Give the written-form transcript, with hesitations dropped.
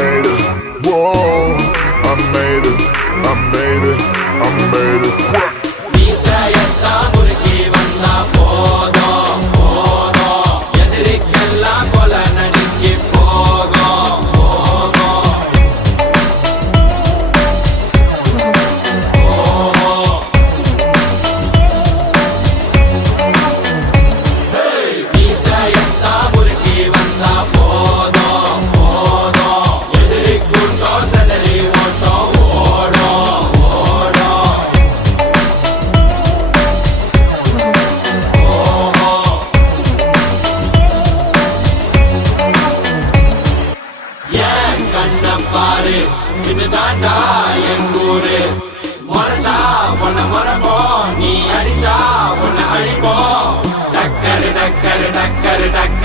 made it. Whoa, I made it. I made it. I made it. மீசையத்தா முறுக்கி வந்தா போதும் போதும் எதிரிக்கெல்லாம் கொலை நடுங்கி போகும் போகும் மீசையத்தா முறுக்கி வந்தா போதும் போதும் எதிரிக்குண்டோ செதறி ஓட்டம் ஓடும் ஓடும் ஏன் கண்ண பாரு இதுதாண்டா எங்கூரு முறைச்சா உன்னை முறைப்போம் நீ அடிச்சா உன்னை அழிப்போம் டக்கரு டக்கரு டக்கரு டக்கரு